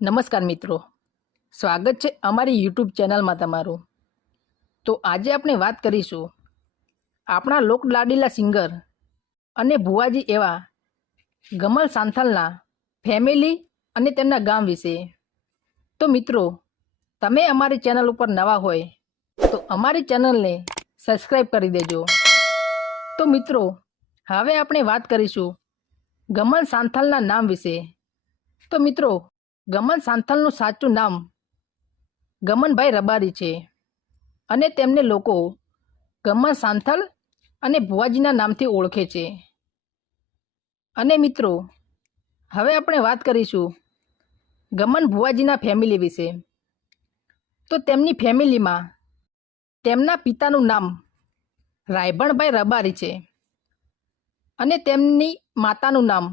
નમસ્કાર મિત્રો, સ્વાગત છે અમારી યુટ્યુબ ચેનલમાં તમારું। તો આજે આપણે વાત કરીશું આપણા લોકલાડીલા સિંગર અને ભુવાજી એવા ગમન સાંથલના ફેમિલી અને તેમના ગામ વિશે। તો મિત્રો, તમે અમારી ચેનલ ઉપર નવા હોય તો અમારી ચેનલને સબસ્ક્રાઈબ કરી દેજો। તો મિત્રો, હવે આપણે વાત કરીશું ગમન સાંથલના નામ વિશે। તો મિત્રો, ગમન સાંથલનું સાચું નામ ગમનભાઈ રબારી છે અને તેમને લોકો ગમન સાંથલ અને ભુવાજીના નામથી ઓળખે છે। અને મિત્રો, હવે આપણે વાત કરીશું ગમન ભુવાજીના ફેમિલી વિશે। તો તેમની ફેમિલીમાં તેમના પિતાનું નામ રાયભણભાઈ રબારી છે અને તેમની માતાનું નામ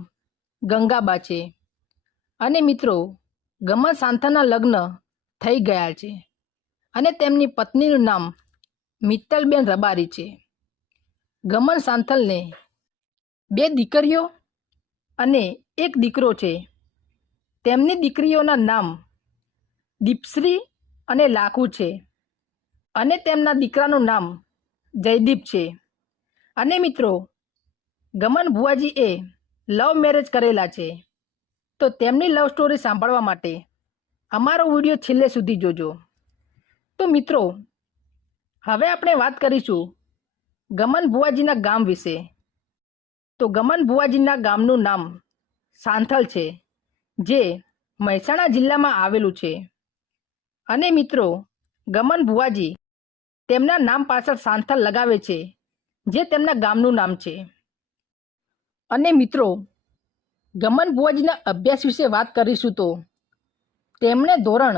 ગંગાબા છે। અને મિત્રો, ગમન સાંથલના લગ્ન થઈ ગયા છે અને તેમની પત્નીનું નામ મિત્તલબેન રબારી છે। ગમન સાંથલને 2 દીકરીઓ અને 1 દીકરો છે। તેમની દીકરીઓના નામ દીપશ્રી અને લાખુ છે અને તેમના દીકરાનું નામ જયદીપ છે। અને મિત્રો, ગમન ભુવાજીએ લવ મેરેજ કરેલા છે। તો તેમની લવ સ્ટોરી સાંભળવા માટે અમારો વિડીયો છેલ્લે સુધી જોજો। તો મિત્રો, હવે આપણે વાત કરીશું ગમન ભુવાજીના ગામ વિશે। તો ગમન ભુવાજીના ગામનું નામ સાંથલ છે, જે મહેસાણા જિલ્લામાં આવેલું છે। અને મિત્રો, ગમન ભુવાજી તેમના નામ પાછળ સાંથલ લગાવે છે, જે તેમના ગામનું નામ છે। અને મિત્રો, ગમન ભુવાજીના અભ્યાસ વિશે વાત કરીશું તો તેમણે ધોરણ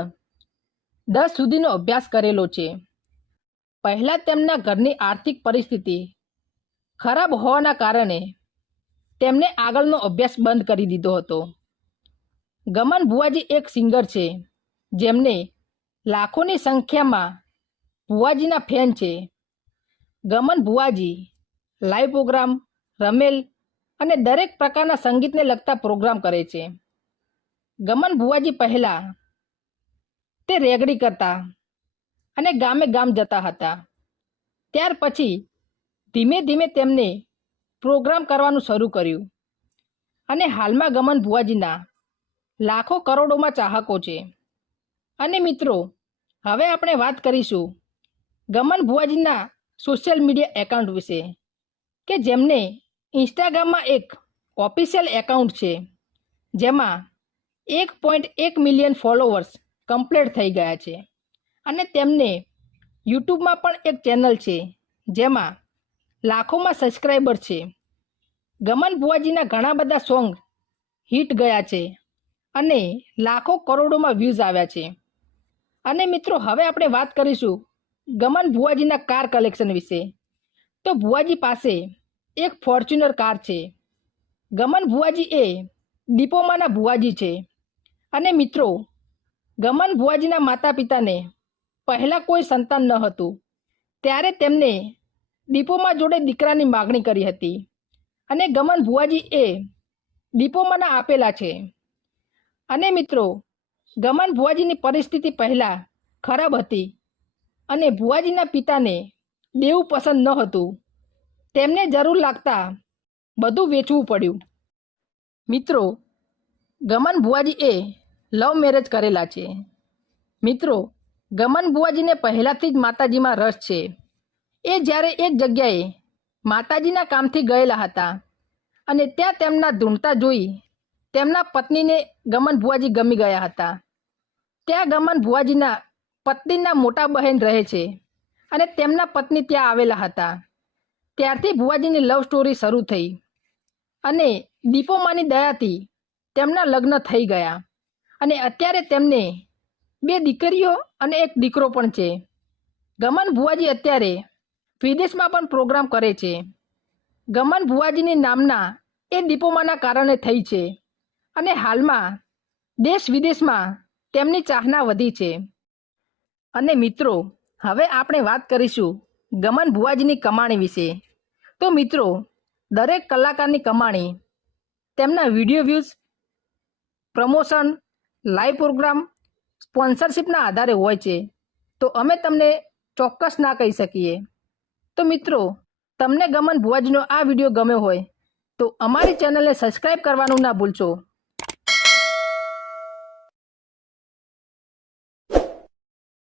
10 સુધીનો અભ્યાસ કરેલો છે। પહેલાં તેમના ઘરની આર્થિક પરિસ્થિતિ ખરાબ હોવાના કારણે તેમણે આગળનો અભ્યાસ બંધ કરી દીધો હતો। ગમન ભુવાજી એક સિંગર છે જેમને લાખોની સંખ્યામાં ભુવાજીના ફેન છે। ગમન ભુવાજી લાઈવ પ્રોગ્રામ, રમેલ અને દરેક પ્રકારના સંગીતને લગતા પ્રોગ્રામ કરે છે। ગમન ભુવાજી પહેલાં તે રેગડી કરતા અને ગામે ગામ જતા હતા। ત્યાર પછી ધીમે ધીમે તેમને પ્રોગ્રામ કરવાનું શરૂ કર્યું અને હાલમાં ગમન ભુવાજીના લાખો કરોડોમાં ચાહકો છે। અને મિત્રો, હવે આપણે વાત કરીશું ગમન ભુવાજીના સોશિયલ મીડિયા એકાઉન્ટ વિશે, કે જેમને ઇન્સ્ટાગ્રામમાં એક ઓફિશિયલ એકાઉન્ટ છે, જેમાં 1.1 મિલિયન ફોલોવર્સ કમ્પ્લીટ થઈ ગયા છે। અને તેમને યુટ્યુબમાં પણ એક ચેનલ છે, જેમાં લાખોમાં સબસ્ક્રાઈબર છે। ગમન ભુવાજીના ઘણા બધા સોંગ હિટ ગયા છે અને લાખો કરોડોમાં વ્યૂઝ આવ્યા છે। અને મિત્રો, હવે આપણે વાત કરીશું ગમન ભુવાજીના કાર કલેક્શન વિશે। તો ભુવાજી પાસે એક ફોર્ચ્યુનર કાર છે। ગમન ભુવાજી એ દીપોમાના ભુવાજી છે। અને મિત્રો, ગમન ભુવાજીના માતા પિતાને પહેલાં કોઈ સંતાન ન હતું, ત્યારે તેમને દીપોમા જોડે દીકરાની માગણી કરી હતી અને ગમન ભુવાજી એ દીપોમાના આપેલા છે। અને મિત્રો, ગમન ભુવાજીની પરિસ્થિતિ પહેલાં ખરાબ હતી અને ભુવાજીના પિતાને દેવું પસંદ ન હતું। તેમને જરૂર લાગતા બધું વેચવું પડ્યું। મિત્રો, ગમન ભુવાજીએ લવ મેરેજ કરેલા છે। મિત્રો, ગમન ભુવાજીને પહેલાંથી જ માતાજીમાં રસ છે। એ જ્યારે એક જગ્યાએ માતાજીના કામથી ગયેલા હતા અને ત્યાં તેમના ધૂણતા જોઈ તેમના પત્નીને ગમન ભુવાજી ગમી ગયા હતા। ત્યાં ગમન ભુવાજીના પત્નીના મોટા બહેન રહે છે અને તેમના પત્ની ત્યાં આવેલા હતા। ત્યારથી ભુવાજીની લવ સ્ટોરી શરૂ થઈ અને દીપોમાની દયાથી તેમના લગ્ન થઈ ગયા અને અત્યારે તેમને 2 દીકરીઓ અને 1 દીકરો પણ છે। ગમન ભુવાજી અત્યારે વિદેશમાં પણ પ્રોગ્રામ કરે છે। ગમન ભુવાજીની નામના એ દીપોમાના કારણે થઈ છે અને હાલમાં દેશ વિદેશમાં તેમની ચાહના વધી છે। અને મિત્રો, હવે આપણે વાત કરીશું ગમન ભુવાજીની કમાણી વિશે। તો મિત્રો, દરેક કલાકારની કમાણી તેમના video views, promotion live programme સ્પોન્સરશિપના આધારે હોય છે, તો અમે તમને ચોક્કસ ના કહી શકીએ. તો મિત્રો, તમને ગમન ભુવાજીનો આ વિડીયો ગમ્યો હોય તો અમારી ચેનલને સબસ્ક્રાઈબ કરવાનું ના ભૂલશો.